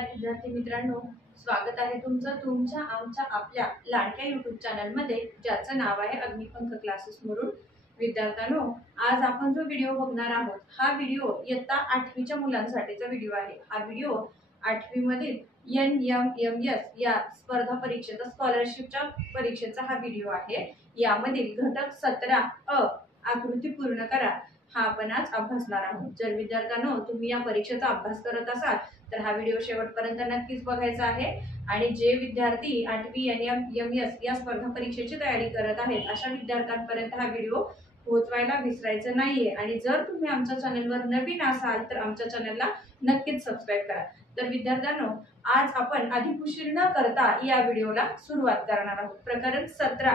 नमस्कार विद्यार्थी मित्रांनो, स्वागत आहे तुमचं तुमच्या आमच्या आपल्या लाडक्या YouTube चॅनल मध्ये, ज्याचं नाव आहे अग्निपंख क्लासेस म्हणून. विद्यार्थ्यांनो, आज आपण जो व्हिडिओ बघणार आहोत हा व्हिडिओ इयत्ता 8वीच्या मुलांसाठीचा व्हिडिओ आहे. हा व्हिडिओ 8वी मधील NMMS या स्पर्धा परीक्षेचा स्कॉलरशिपच्या परीक्षेचा हा व्हिडिओ आहे. यामधील घटक 17 अ आकृती पूर्ण करा हा आपण आज अभ्यासणार आहोत. जर विद्यार्थ्यांनो तुम्ही या परीक्षेचा अभ्यास करत असाल तर हा व्हिडिओ शेवटपर्यंत नक्कीच बघायचा आहे. आणि जे विद्यार्थी 8वी NMMS या स्पर्धा परीक्षेची तयारी करत आहेत अशा विद्यार्थ्यांपर्यंत हा व्हिडिओ पोहोचवायला विसरायचं नाहीये. आणि जर तुम्ही आमच्या चॅनलवर नवीन असाल तर आमच्या चॅनलला नक्कीच सबस्क्राईब करा. तर विद्यार्थ्यांनो, आज आपण अधिक उशीर न करता या व्हिडिओला सुरुवात करणार आहोत. प्रकरण 17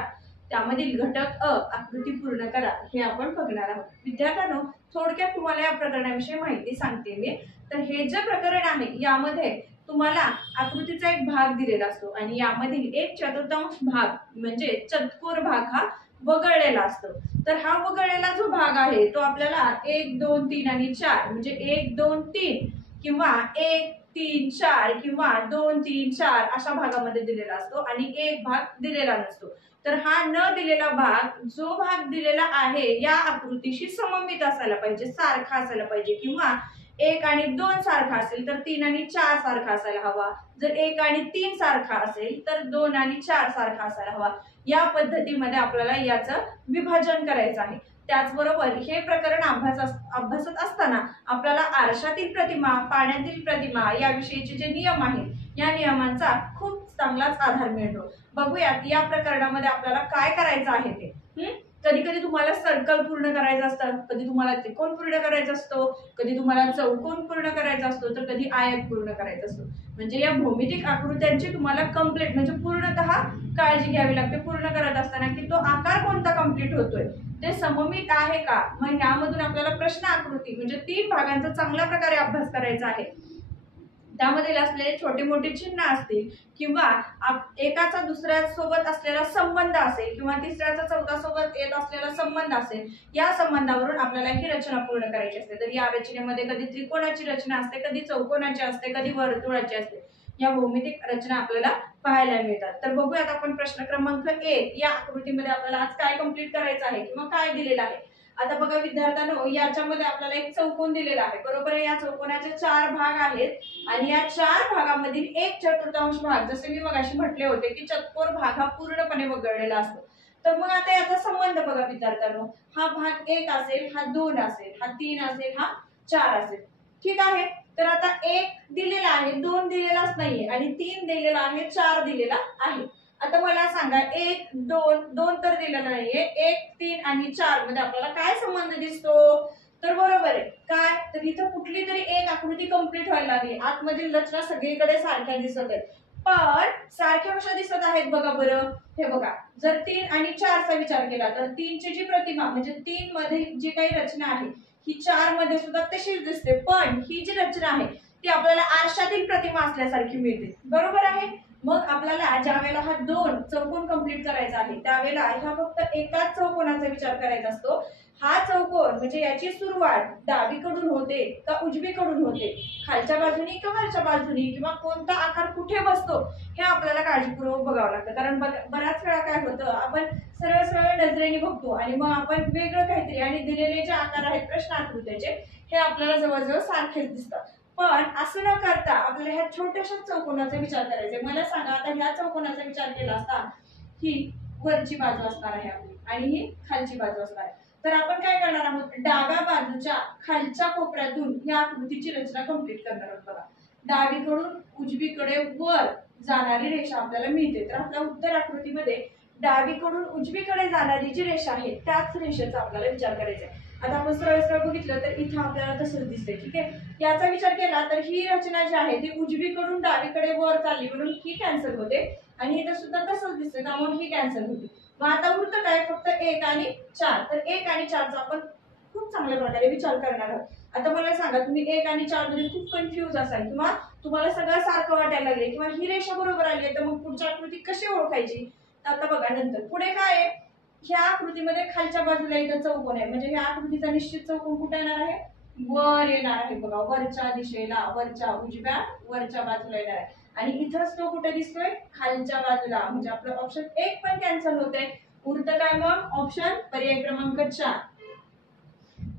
त्यामधील घटक अ आकृती पूर्ण करा हे आपण बघणार आहोत. विद्यार्थ्यांनो, थोडक्यात तुम्हाला या प्रकरणाविषयी माहिती सांगते मी. तर हे जे प्रकरण आहे यामध्ये तुम्हाला आकृतीचा एक भाग दिलेला असतो आणि यामधील 1/4 भाग म्हणजे चतकोर भाग हा वगळलेला असतो. तर हा वगळलेला जो भाग आहे तो आपल्याला 1 2 3 आणि 4 म्हणजे 1 2 3 किंवा 1 3 4 किंवा 2 3 4 अशा भागामध्ये दिलेला असतो आणि एक भाग दिलेला नसतो. तर हा न दिलेला भाग, जो भाग दिलेला आहे या आकृतीशी सममित असायला पाहिजे, सारखा असायला पाहिजे. किंवा 1 आणि 2 सारखा असेल तर 3 आणि 4 सारखा असायला हवा. जर 1 आणि 3 सारखा असेल तर 2 आणि 4 सारखा असायला हवा. या पद्धतीमध्ये आपल्याला याचं विभाजन करायचं आहे. त्याचबरोबर हे प्रकरण अभ्यासत असताना आपल्याला आरशातील प्रतिमा, पाण्यातील प्रतिमा याविषयीचे जे नियम आहेत या नियमांचा खूप चांगलाच आधार मिळतो. बघूयात या प्रकरणामध्ये आपल्याला काय करायचं आहे ते. कधी कधी तुम्हाला सर्कल पूर्ण करायचं असतं, कधी तुम्हाला त्रिकोण पूर्ण करायचा असतो, कधी तुम्हाला चौकोन पूर्ण करायचा असतो, तर कधी आयत पूर्ण करायचा असतो. म्हणजे या भौमितिक आकृत्यांची तुम्हाला कंप्लीट म्हणजे पूर्णतः काळजी घ्यावी लागते पूर्ण करत असताना की तो आकार कोणता कंप्लीट होतोय, ते सममित आहे का. मग यामधून आपल्याला प्रश्न आकृती म्हणजे 3 भागांचा चांगल्या प्रकारे अभ्यास करायचा आहे. त्यामध्ये असलेले छोटे मोठे चिन्ह असतील किंवा एकाचा दुसऱ्या सोबत असलेला संबंध असेल किंवा तिसऱ्याचा चौथा सोबत येत असलेला संबंध असेल, या संबंधावरून आपल्याला ही रचना पूर्ण करायची असते. तर या रचनेमध्ये कधी त्रिकोणाची रचना असते, कधी चौकोनाची असते, कधी वर्तुळाची असते. या भौमितिक रचना आपल्याला पाहायला मिळतात. तर बघूयात आपण प्रश्न क्रमांक 1 या आकृतीमध्ये आपल्याला आज काय कंप्लीट करायचं आहे किंवा काय दिलेलं आहे. आता बघा विद्यार्थ्यांनो, याच्यामध्ये आपल्याला एक चौकोन दिलेला आहे, बरोबर आहे. या चौकोनाचे 4 भाग आहेत आणि या 4 भागामधील 1/4 भाग, जसे मी मगाशी म्हटले होते की चतकोर भाग हा पूर्णपणे वगळलेला असतो. तर मग आता याचा संबंध बघा विद्यार्थ्यांनो, हा भाग 1 असेल, हा 2 असेल, हा 3 असेल, हा 4 असेल. ठीक आहे. तर आता 1 दिलेला आहे, 2 दिलेलाच नाहीये आणि 3 दिलेला आहे, 4 दिलेला आहे. आता मला सांगा 1 2 तर दिलेला नाहीये, 1 3 आणि 4 मध्ये आपल्याला काय संबंध दिसतो. तर बरोबर आहे काय, तर इथं कुठली तरी एक आकृती कंप्लीट व्हायला लागली. आतमधील रचना सगळीकडे सारख्या दिसत आहेत, पण सारख्या कशा दिसत आहेत बघा बरं. हे बघा, जर 3 आणि 4 चा विचार केला तर 3 ची जी प्रतिमा म्हणजे 3 मध्ये जी काही रचना आहे ही 4 मध्ये सुद्धा तशीच दिसते, पण ही जी रचना आहे ती आपल्याला आरशातील प्रतिमा असल्यासारखी मिळते, बरोबर आहे. मग आपल्याला ज्या वेळेला हा 2 चौकोन कंप्लीट करायचा आहे त्यावेळेला ह्या फक्त एकाच चौकोनाचा विचार करायचा असतो. हा चौकोन म्हणजे याची सुरुवात डावीकडून होते का उजवीकडून होते, खालच्या बाजूनी का वरच्या बाजूनी, किंवा कोणता आकार कुठे बसतो हे आपल्याला काळजीपूर्वक बघावं लागतं. कारण बऱ्याच वेळा काय होतं, आपण सरळ सरळ नजरेने बघतो आणि मग आपण वेगळं काहीतरी, आणि दिलेले जे आकार आहेत प्रश्न आकृतीचे हे आपल्याला जवळजवळ सारखेच दिसतात. पण असं न करता आपल्याला ह्या छोट्याशा चौकोनाचा विचार करायचा. मला सांगा, आता ह्या चौकोनाचा विचार केला असता ही वरची बाजू असणार आहे आपली आणि ही खालची बाजू असणार आहे. तर आपण काय करणार आहोत, डाव्या बाजूच्या खालच्या कोपऱ्यातून ह्या आकृतीची रचना कंप्लीट करणार आहोत. बघा, डावीकडून उजवीकडे वर जाणारी रेषा आपल्याला मिळते. तर आपल्या उत्तर आकृतीमध्ये डावीकडून उजवीकडे जाणारी जी रेषा आहे त्याच रेषेचा आपल्याला विचार करायचा आहे. आता आपण सरळ सरळ बघितलं तर इथं आपल्याला तसंच दिसतंय. ठीक आहे. याचा विचार केला तर ही रचना जी आहे ती उजवीकडून डावीकडे वर चालली म्हणून ही कॅन्सल होते आणि इथं सुद्धा तसंच दिसतंय त्यामुळे ही कॅन्सल होते. मग आता उरतं काय, फक्त 1 आणि 4. तर 1 आणि 4 चा आपण खूप चांगल्या प्रकारे विचार करणार आहोत. आता मला सांगा, तुम्ही 1 आणि 4 मध्ये खूप कन्फ्युज असाल किंवा तुम्हाला सगळं सारखं वाटायला लागले किंवा ही रेषा बरोबर आली तर मग पुढची आकृती कशी ओळखायची. तर आता बघा नंतर पुढे काय आहे, ह्या आकृतीमध्ये खालच्या बाजूला इथं चौकोन आहे म्हणजे ह्या आकृतीचा निश्चित चौकोन कुठे येणार आहे, वर येणार आहे बघा, वरच्या दिशेला, वरच्या बाजूला येणार आहे. आणि इथंच तो कुठे दिसतोय, खालच्या बाजूला. म्हणजे आपलं ऑप्शन 1 पण कॅन्सल होते. उरतं काय मग, ऑप्शन पर्याय क्रमांक 4.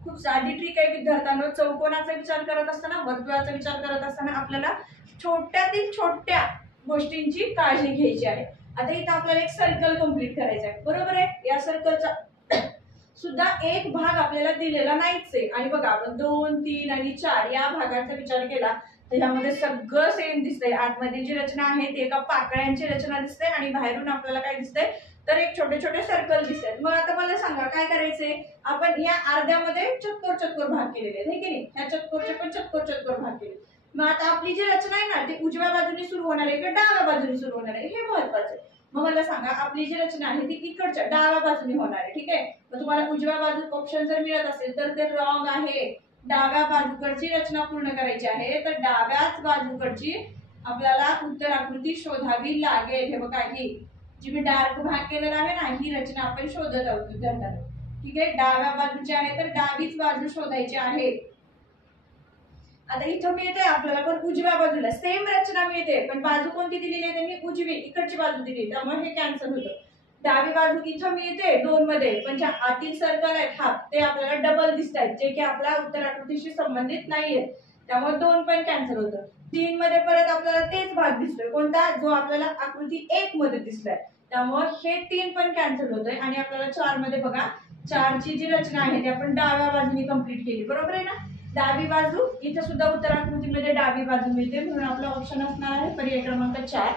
खूप साधी ट्रिक आहे विद्यार्थ्यांनो. चौकोनाचा विचार करत असताना, वर्तुळाचा विचार करत असताना आपल्याला छोट्यातील छोट्या गोष्टींची काळजी घ्यायची आहे. आता इथं आपल्याला एक सर्कल कंप्लीट करायचं आहे, बरोबर आहे. या सर्कलचा सुद्धा एक भाग आपल्याला दिलेला नाहीच आहे. आणि बघा आपण 2, 3 आणि 4 या भागांचा विचार केला तर यामध्ये सगळं सेम दिसतंय. आतमध्ये जी रचना आहे ती एका पाकळ्यांची रचना दिसते आणि बाहेरून आपल्याला काय दिसतंय, तर एक छोटे छोटे सर्कल दिसतात. मग आता मला सांगा काय करायचंय, आपण या अर्ध्यामध्ये चक्कर भाग केलेले आहेत, हे की नाही. ह्या चक्करचे पण चक्कर भाग केले. मग आता आपली जी रचना आहे ना ती उजव्या बाजूने सुरू होणार आहे की डाव्या बाजूने सुरू होणार आहे, हे महत्वाचं आहे. मग मला सांगा आपली जी रचना आहे ती इकडच्या डाव्या बाजूने होणार आहे, ठीक आहे. मग तुम्हाला उजव्या बाजू ऑप्शन जर मिळत असेल तर ते रॉंग आहे. डाव्या बाजूकडची रचना पूर्ण करायची आहे, तर डाव्याच बाजूकडची आपल्याला उत्तर आकृती शोधावी लागेल. हे बघा ही जी मी डार्क भाग केलेला आहे ना, ही रचना आपण शोधत आहोत विद्यार्थ्यांनो, ठीक आहे. डाव्या बाजूची आहे तर डावीच बाजू शोधायची आहे. आता इथं मिळते आपल्याला पण उजव्या बाजूला सेम रचना मिळते, पण बाजू कोणती दिलेली आहे त्यांनी, उजवी, इकडची बाजू दिली, त्यामुळे हे कॅन्सल होतं. डावी बाजू इथं मिळते 2 मध्ये, पण ज्या आतील सर्कल आहेत हा ते आपल्याला डबल दिसत आहेत, जे की आपल्या उत्तर आकृतीशी संबंधित नाहीये, त्यामुळे 2 पण कॅन्सल होतं. 3 मध्ये परत आपल्याला तेच भाग दिसतोय, कोणता, जो आपल्याला आकृती 1 मध्ये दिसलाय, त्यामुळे हे 3 पण कॅन्सल होतंय. आणि आपल्याला 4 मध्ये बघा, 4 ची जी रचना आहे ती आपण डाव्या बाजूने कंप्लीट केली, बरोबर आहे ना. डावी बाजू इथं सुद्धा उत्तर आकृतीमध्ये डावी बाजू मिळते, म्हणून आपला ऑप्शन असणार आहे पर्याय क्रमांक 4.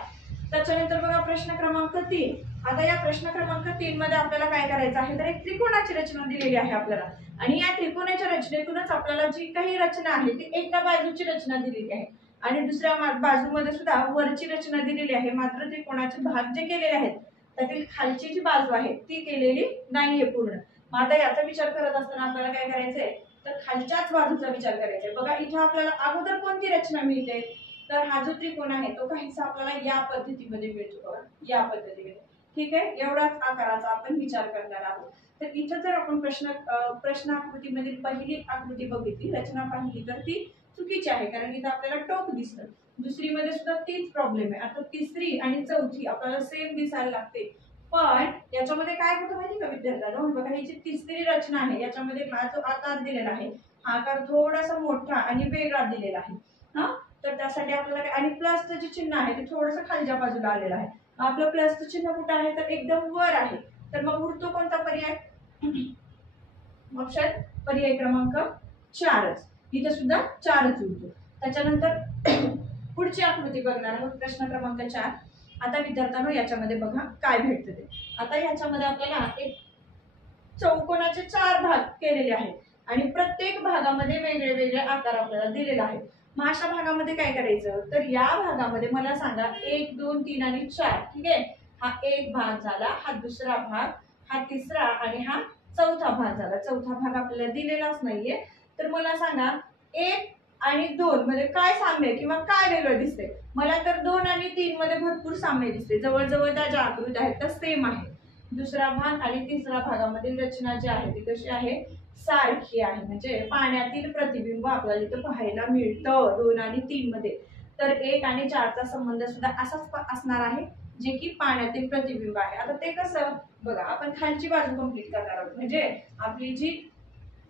त्याच्यानंतर बघा प्रश्न क्रमांक 3. आता या प्रश्न क्रमांक 3 मध्ये आपल्याला काय करायचं आहे, तर एक त्रिकोणाची रचना दिलेली आहे आपल्याला. आणि या त्रिकोणाच्या रचनेतूनच आपल्याला जी काही रचना आहे ती एका बाजूची रचना दिलेली आहे आणि दुसऱ्या बाजूमध्ये सुद्धा वरची रचना दिलेली आहे. मात्र त्रिकोणाचे भाग जे केलेले आहेत त्यातील खालची जी बाजू आहे ती केलेली नाहीये पूर्ण. मग आता याचा विचार करत असताना आपल्याला काय करायचंय, तर खालच्याच बाजूचा विचार करायचा आहे. बघा इथं आपल्याला अगोदर कोणती रचना मिळते, तर हा जो त्रिकोण आहे तो काहीसा आपल्याला या पद्धतीमध्ये मिळतो, बघा या पद्धतीमध्ये, ठीक आहे. एवढाच आकाराचा आपण विचार करणार आहोत. तर इथं जर आपण प्रश्न आकृतीमधील पहिली आकृती बघितली, रचना पाहिली, तर ती चुकीची आहे, कारण इथं आपल्याला टोक दिसतं. दुसरी मध्ये सुद्धा तीच प्रॉब्लेम आहे. आता तिसरी आणि चौथी आपल्याला सेम दिसायला लागते, पण याच्यामध्ये काय होतं माहिती का विद्यार्थ्यांनो, बघा ही जी तिसरी रचना आहे याच्यामध्ये हा जो आकार दिलेला आहे हा आकार थोडासा मोठा आणि वेगळा दिलेला आहे. हा, तर त्यासाठी आपल्याला आणि प्लसचं जे चिन्ह आहे ते थोडंसं खालच्या बाजूला आलेलं आहे. आपलं प्लसचं चिन्ह कुठं आहे, तर एकदम वर आहे. तर मग उरतो कोणता पर्याय, ऑप्शन पर्याय क्रमांक 4च. इथं सुद्धा 4च उरतो. त्याच्यानंतर पुढची आकृती बघणार आहोत, प्रश्न क्रमांक 4. आता विद्यार्थ्यांनो याच्यामध्ये बघा काय भेटतं ते. आता याच्यामध्ये आपल्याला एक चौकोनाचे 4 भाग केलेले आहेत आणि प्रत्येक भागामध्ये वेगळे वेगळे आकार आपल्याला दिलेले आहेत. मग अशा भागामध्ये काय करायचं, तर या भागामध्ये मला सांगा 1, 2, 3 आणि 4, ठीक आहे. हा एक भाग झाला, हा दुसरा भाग, हा तिसरा आणि हा चौथा भाग झाला. चौथा भाग आपल्याला दिलेलाच नाहीये. तर मला सांगा 1 आणि 2 मध्ये काय साम्य किंवा काय वेगळं दिसते. मला तर 2 आणि 3 मध्ये भरपूर साम्य दिसते, जवळजवळ त्या ज्या आकृत्या आहेत त्या सेम आहे. दुसरा भाग आणि तिसरा भागामधील रचना जी आहे ती कशी आहे, सारखी आहे. म्हणजे पाण्यातील प्रतिबिंब आपल्याला इथं पाहायला मिळतं 2 आणि 3 मध्ये. तर 1 आणि 4चा संबंध सुद्धा असाच असणार आहे, जे की पाण्यातील प्रतिबिंब आहे. आता ते कसं बघा, आपण खालची बाजू कंप्लीट करणार आहोत. म्हणजे आपली जी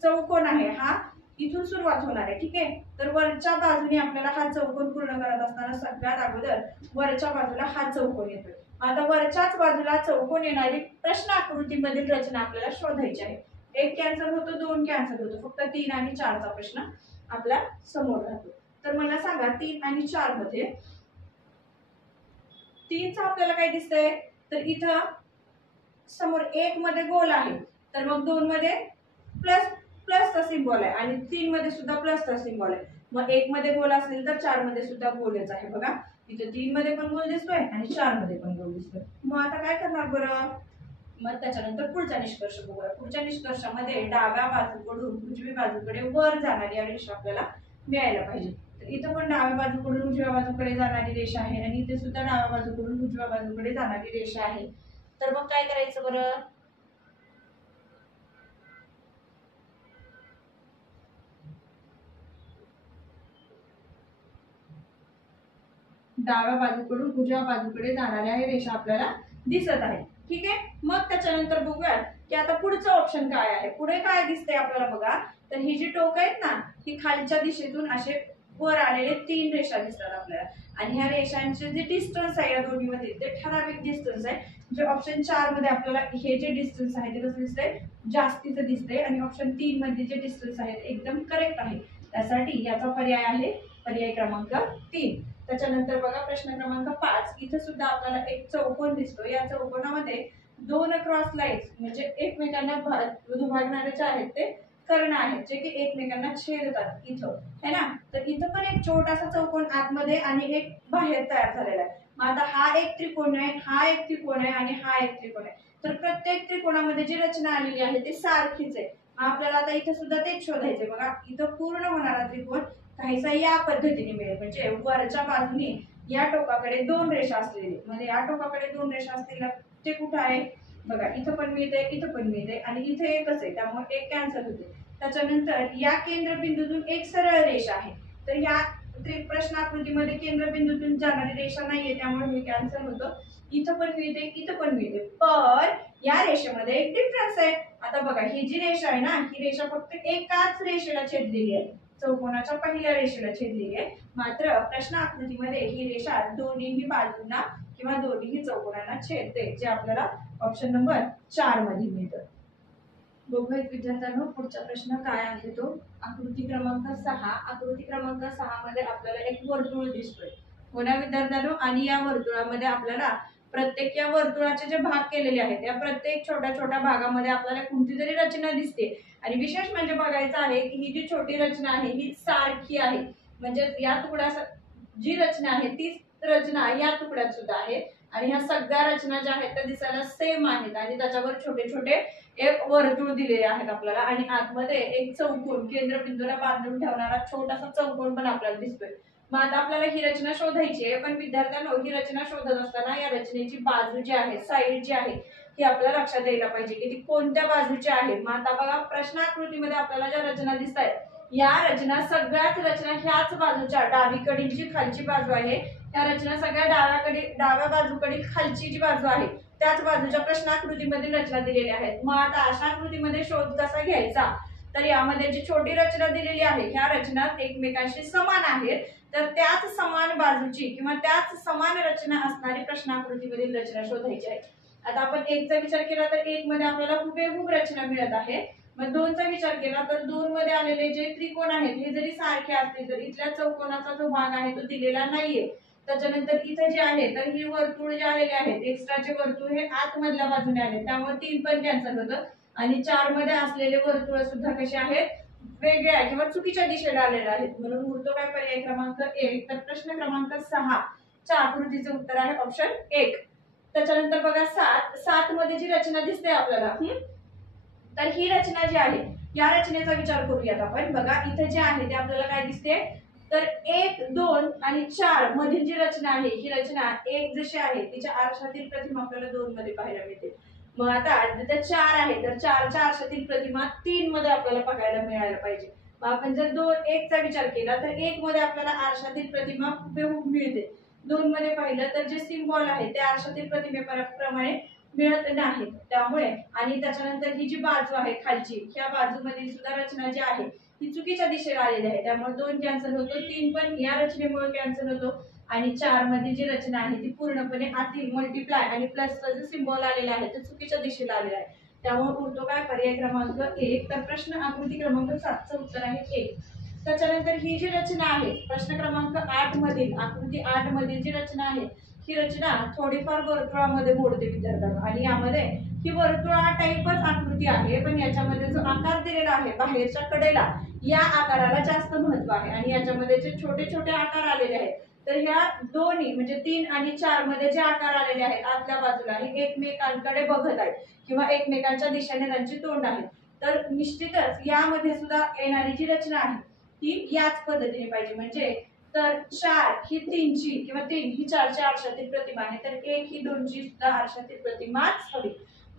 चौकोन आहे हा इथून सुरुवात होणार आहे, ठीक आहे. तर वरच्या बाजूने आपल्याला हा चौकोन पूर्ण करत असताना सगळ्यात अगोदर वरच्या बाजूला हा चौकोन येतोय. आता वरच्याच बाजूला चौकोन येणारी प्रश्न आकृतीमधील रचना आपल्याला शोधायची आहे. 1 कॅन्सल होतो, 2 कॅन्सल होतो, फक्त 3 आणि 4चा प्रश्न आपल्या समोर राहतो. तर मला सांगा 3 आणि 4 मध्ये 3चा आपल्याला काय दिसतंय, तर इथं समोर 1 मध्ये गोल आहे, तर मग 2 मध्ये प्लसचा सिम्बॉल आहे आणि 3 मध्ये सुद्धा प्लसचा सिम्बॉल आहे. मग 1 मध्ये गोल असेल तर 4 मध्ये सुद्धा गोलच आहे. बघा इथे 3 मध्ये पण गोल दिसतोय आणि 4 मध्ये पण गोल दिसतोय. मग आता काय करणार बरं, मग त्याच्यानंतर पुढचा निष्कर्ष बघूया. पुढच्या निष्कर्षामध्ये डाव्या बाजूकडून उजवी बाजूकडे वर जाणारी रेषा आपल्याला मिळायला पाहिजे. तर इथं पण डाव्या बाजूकडून उजव्या बाजूकडे जाणारी रेषा आहे आणि इथे सुद्धा डाव्या बाजूकडून उजव्या बाजूकडे जाणारी रेषा आहे. तर मग काय करायचं बरं, डाव्या बाजूकडून उजव्या बाजूकडे जाणाऱ्या हे रेषा आपल्याला दिसत आहे. ठीक आहे, मग त्याच्यानंतर बघूयात की आता पुढचं ऑप्शन काय आहे. पुढे काय दिसतंय आपल्याला बघा, तर ही जी टोक आहेत ना, ही खालच्या दिशेतून असे वर आलेले 3 रेषा दिसतात आपल्याला, आणि ह्या रेषांचे जे डिस्टन्स आहे या दोन्हीमध्ये ते ठराविक डिस्टन्स आहे. म्हणजे ऑप्शन 4 मध्ये आपल्याला हे जे डिस्टन्स आहे ते कसं दिसतंय, जास्तीचं दिसतंय, आणि ऑप्शन 3 मध्ये जे डिस्टन्स आहे एकदम करेक्ट आहे. त्यासाठी याचा पर्याय आहे पर्याय क्रमांक 3. त्याच्यानंतर बघा प्रश्न क्रमांक 5. इथे सुद्धा आपल्याला एक चौकोन दिसतो. या चौकोनामध्ये 2 क्रॉस लाईन्स म्हणजे एकमेकांना दुभागणारे जे आहेत ते कर्ण आहेत, जे की एकमेकांना छेदतात इथं, है ना. तर इथं पण एक छोटासा चौकोन आतमध्ये आणि एक बाहेर तयार झालेला आहे. मग आता हा एक त्रिकोण आहे, हा एक त्रिकोण आहे आणि हा एक त्रिकोण आहे. तर प्रत्येक त्रिकोणामध्ये जी रचना आलेली आहे ते सारखीच आहे. आपल्याला आता इथे सुद्धा तेच शोधायचे. बघा इथं पूर्ण होणारा त्रिकोण काहीसा या पद्धतीने मिळेल, म्हणजे वरच्या बाजूने या टोकाकडे 2 रेषा असलेली, म्हणजे या टोकाकडे 2 रेषा असतील, ते कुठं आहे बघा, इथं पण मिळते, इथं पण मिळते, आणि इथे एकच आहे, त्यामुळे एक कॅन्सल होते. त्याच्यानंतर या केंद्रबिंदूतून एक सरळ रेषा आहे. तर या प्रश्न आकृतीमध्ये केंद्रबिंदूतून जाणारी रेषा नाहीये, त्यामुळे हे कॅन्सल होतं. इथं पण मिळते, इथं पण मिळते, पण या रेषेमध्ये एक डिफरन्स आहे. आता बघा ही जी रेषा आहे ना, ही रेषा फक्त एकाच रेषेला छेदलेली आहे, चौकोनाच्या पहिल्या रेषेला छेदलेली आहे. मात्र प्रश्न आकृतीमध्ये ही रेषा दोन्हीही बाजूंना किंवा दोन्हीही चौकोनांना छेदते, जे आपल्याला ऑप्शन नंबर 4 मध्ये मिळतं. बघूयात विद्यार्थ्यांनो पुढचा प्रश्न काय आहे तो. आकृती क्रमांक 6. आकृती क्रमांक 6 मध्ये आपल्याला एक वर्तुळ दिसतोय हो ना विद्यार्थ्यांनो, आणि या वर्तुळामध्ये आपल्याला प्रत्येक या वर्तुळाचे जे भाग केलेले आहेत त्या प्रत्येक छोट्या छोट्या भागामध्ये आपल्याला कोणती तरी रचना दिसते. आणि विशेष म्हणजे बघायचं आहे की ही जी छोटी रचना आहे ही सारखी आहे, म्हणजे या तुकड्यात जी रचना आहे तीच रचना या तुकड्यात सुद्धा आहे, आणि ह्या सगळ्या रचना ज्या आहेत त्या दिसायला सेम आहेत, आणि त्याच्यावर छोटे छोटे एक वर्तुळ दिलेले आहेत आपल्याला, आणि आतमध्ये एक चौकोन केंद्रबिंदूला बांधून ठेवणारा छोटासा चौकोन पण आपल्याला दिसतोय. मग आता आपल्याला ही रचना शोधायची आहे, पण विद्यार्थ्यांनो ही रचना शोधत असताना या रचनेची बाजू जी आहे, साईड जी आहे, ही आपल्याला लक्षात द्यायला पाहिजे की ती कोणत्या बाजूची आहे. मग आता बघा प्रश्न आकृतीमध्ये आपल्याला ज्या रचना दिसत आहेत या रचना सगळ्याच रचना ह्याच बाजूच्या डावीकडील जी खालची बाजू आहे त्या रचना सगळ्या डाव्या बाजूकडील खालची जी बाजू आहे त्याच बाजूच्या प्रश्नाकृतीमध्ये रचना दिलेल्या आहेत. मग आता अशा आकृतीमध्ये शोध कसा घ्यायचा, तर यामध्ये जी छोटी रचना दिलेली आहे ह्या रचना एकमेकांशी समान आहेत, तर त्याच समान बाजूची किंवा त्याच समान रचना असणारी प्रश्नाकृतीमधील रचना शोधायची आहे. आता आपण 1 चा विचार केला तर 1 मध्ये आपल्याला हुबेहूब रचना मिळत आहे. मग 2 चा विचार केला तर 2 मध्ये आलेले जे त्रिकोण आहेत हे जरी सारखे असतील तर इथल्या चौकोनाचा जो भाग आहे तो दिलेला नाहीये. त्याच्यानंतर इथे जे आहे तर ही वर्तुळ जे आलेले आहेत एक्स्ट्राचे वर्तुळ हे आतमधल्या बाजूने आले, त्यामुळे 3 पण कॅन्सल होतं, आणि 4 मध्ये असलेले वर्तुळ सुद्धा कसे आहेत वेगळ्या किंवा चुकीच्या दिशेला आलेले आहेत. म्हणून उरतो काय पर्याय क्रमांक 1. तर प्रश्न क्रमांक 6 च्या आकृतीचे उत्तर आहे ऑप्शन 1. त्याच्यानंतर बघा 7 मध्ये जी रचना दिसते आपल्याला, तर ही रचना जी आहे या रचनेचा विचार करूयात आपण. बघा इथे जे आहे ते आपल्याला काय दिसते, तर 1, 2 आणि 4 मधील जी रचना आहे ही रचना 1 जशी आहे तिच्या आरशातील प्रतिमा आपल्याला 2 मध्ये पाहायला मिळते. मग आता जिथे 4 आहे तर 4च्या आरशातील प्रतिमा 3 मध्ये आपल्याला बघायला मिळायला पाहिजे. मग आपण जर 1 चा विचार केला तर 1 मध्ये आपल्याला आरशातील प्रतिमा हुबेहूब मिळते. 2 मध्ये पाहिलं तर जे सिम्बॉल आहे ते आरशातील प्रतिमेप्रमाणे मिळत नाहीत, त्यामुळे. आणि त्याच्यानंतर ही जी बाजू आहे खालची ह्या बाजूमधील सुद्धा रचना जी आहे ही चुकीच्या दिशेला आलेली आहे, त्यामुळे 2 कॅन्सल होतो, 3 पण या रचनेमुळे कॅन्सल होतो, आणि 4 मध्ये जी रचना आहे ती पूर्णपणे आतील मल्टिप्लाय आणि प्लसचा जो सिम्बॉल आलेला आहे तो चुकीच्या दिशेला आलेला आहे, त्यामुळे उरतो काय पर्याय क्रमांक 1. तर प्रश्न आकृती क्रमांक 7 चं उत्तर आहे 1. त्याच्यानंतर ही जी रचना आहे प्रश्न क्रमांक 8 मधील आकृती 8 मधील जी रचना आहे ही रचना थोडीफार वर्तुळामध्ये मोडते विद्यार्थ्यांना, आणि यामध्ये ही वर्तुळा टाईपच आकृती आहे, पण याच्यामध्ये जो आकार दिलेला आहे बाहेरच्या कडेला या आकाराला जास्त महत्व आहे, आणि याच्यामध्ये जे छोटे छोटे आकार आलेले आहेत तर ह्या दोन्ही म्हणजे 3 आणि 4 मध्ये जे आकार आलेले आहेत आतल्या बाजूला हे एकमेकांकडे बघत आहेत किंवा एकमेकांच्या दिशेने त्यांची तोंड आहेत. तर निश्चितच यामध्ये सुद्धा येणारी जी रचना आहे ती याच पद्धतीने पाहिजे, म्हणजे तर 4 ही 3 ची किंवा 3 ही 4च्या आरशातील प्रतिमा आहे, तर 1 ही 2 ची सुद्धा आरशातील प्रतिमाच हवी.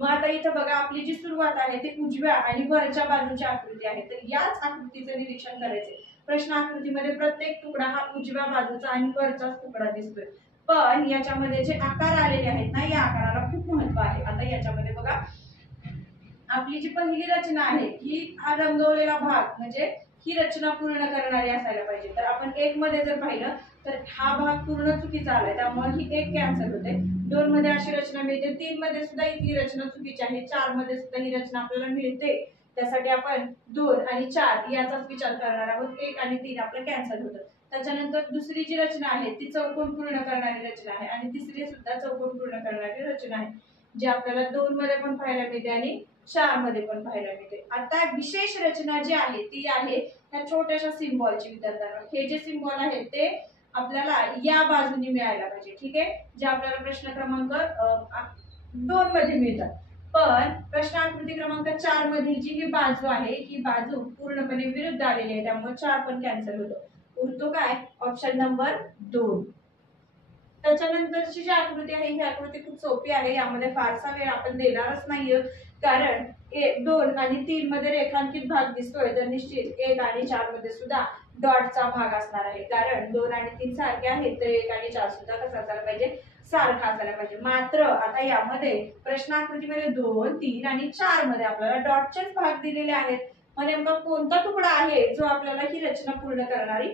मग आता इथं बघा आपली जी सुरुवात आहे ती उजव्या आणि वरच्या बाजूची आकृती आहे, तर याच आकृतीचं निरीक्षण करायचे. प्रश्न आकृतीमध्ये प्रत्येक तुकडा हा उजव्या बाजूचा आणि वरचाच तुकडा दिसतोय, पण याच्यामध्ये जे आकार आलेले आहेत ना, या आकाराला खूप महत्व आहे. आता याच्यामध्ये बघा, आपली जी पहिली रचना आहे ही हा रंगवलेला भाग म्हणजे ही रचना पूर्ण करणारी असायला पाहिजे. तर आपण एक मध्ये जर पाहिलं तर हा भाग पूर्ण चुकीचा आलाय, त्यामुळे ही एक कॅन्सल होते. 2 मध्ये अशी रचना मिळते, 3 मध्ये सुद्धा इथली रचना चुकीची आहे, 4 मध्ये सुद्धा ही रचना आपल्याला मिळते. त्यासाठी आपण 2 आणि 4 याचाच विचार करणार आहोत. 1 आणि 3 आपलं कॅन्सल होतं. त्याच्यानंतर दुसरी जी रचना आहे ती चौकोन पूर्ण करणारी रचना आहे आणि तिसरी सुद्धा चौकोन पूर्ण करणारी रचना आहे, जी आपल्याला 2 मध्ये पण पाहायला मिळते आणि 4 मध्ये पण पाहायला मिळते. आता विशेष रचना जी आहे ती आहे ह्या छोट्याशा सिम्बॉलची. विद्यार्थ्यांना हे जे सिम्बॉल आहेत ते आपल्याला या बाजूने मिळायला पाहिजे, ठीक आहे, जे आपल्याला प्रश्न क्रमांक 2 मध्ये मिळतात. पण प्रश्न आकृती क्रमांक 4 मधील जी ही बाजू आहे ही बाजू पूर्णपणे विरुद्ध आलेली आहे, त्यामुळे 4 पण कॅन्सल होतो. उरतो काय? Option number 2. त्याच्यानंतरची जी आकृती आहे ही आकृती खूप सोपी आहे, यामध्ये फारसा वेळ आपण देणारच नाहीये, कारण 2 आणि 3 मध्ये रेखांकित भाग दिसतोय, तर निश्चित 1 आणि 4 मध्ये सुद्धा डॉटचा भाग असणार आहे, कारण 2 आणि 3 सारखे आहेत, तर 1 आणि 4 सुद्धा कसा असायला पाहिजे? सारखा असायला पाहिजे. मात्र आता यामध्ये प्रश्न आकृतीमध्ये 2, 3 आणि 4 मध्ये आपल्याला डॉटचेच भाग दिलेले आहेत. मग नेमका कोणता तुकडा आहे जो आपल्याला ही रचना पूर्ण करणारी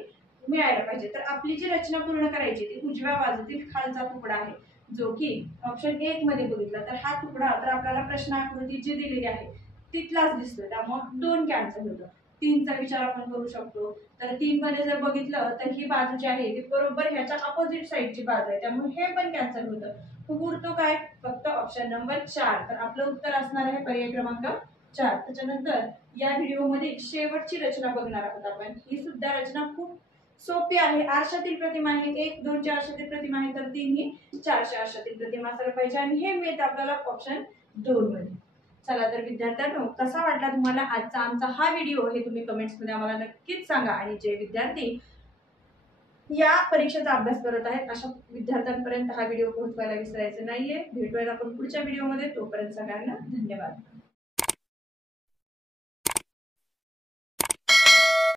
मिळायला पाहिजे? तर आपली जी रचना पूर्ण करायची ती उजव्या बाजूतील खालचा तुकडा आहे, जो की ऑप्शन 1 मध्ये बघितला तर हा तुकडा तर आपल्याला प्रश्न आकृती जी दिलेली आहे तिथलाच दिसतोय, त्यामुळे 2 कॅन्सल होतं. 3 चा विचार आपण करू शकतो. तर 3 मध्ये जर बघितलं तर ही बाजू जी आहे ती बरोबर ह्याच्या अपोजिट साइडची बाजू आहे, त्यामुळे हे पण कॅन्सल होतं. मग उरतो काय? फक्त ऑप्शन नंबर 4. तर आपलं उत्तर असणार आहे पर्याय क्रमांक 4. त्याच्यानंतर या व्हिडिओमध्ये शेवटची रचना बघणार आहोत आपण. ही सुद्धा रचना खूप सोपी आहे. आरशातील प्रतिमा आहे, 1, 2 ची आरशातील प्रतिमा आहे, तर 3 ही 4ची आरशातील प्रतिमा असायला पाहिजे आणि हे मिळतं आपल्याला ऑप्शन 2 मध्ये. चला तर विद्यार्थ्यांनो, कसा वाटला तुम्हाला आजचा आमचा हा व्हिडिओ हे तुम्ही कमेंट्स मध्ये आम्हाला नक्कीच सांगा. आणि जे विद्यार्थी या परीक्षेचा अभ्यास करत आहेत अशा विद्यार्थ्यांपर्यंत हा व्हिडिओ पोहोचवायला विसरायचं नाहीये. भेटूया आपण पुढच्या व्हिडिओमध्ये. तोपर्यंत सगळ्यांना धन्यवाद.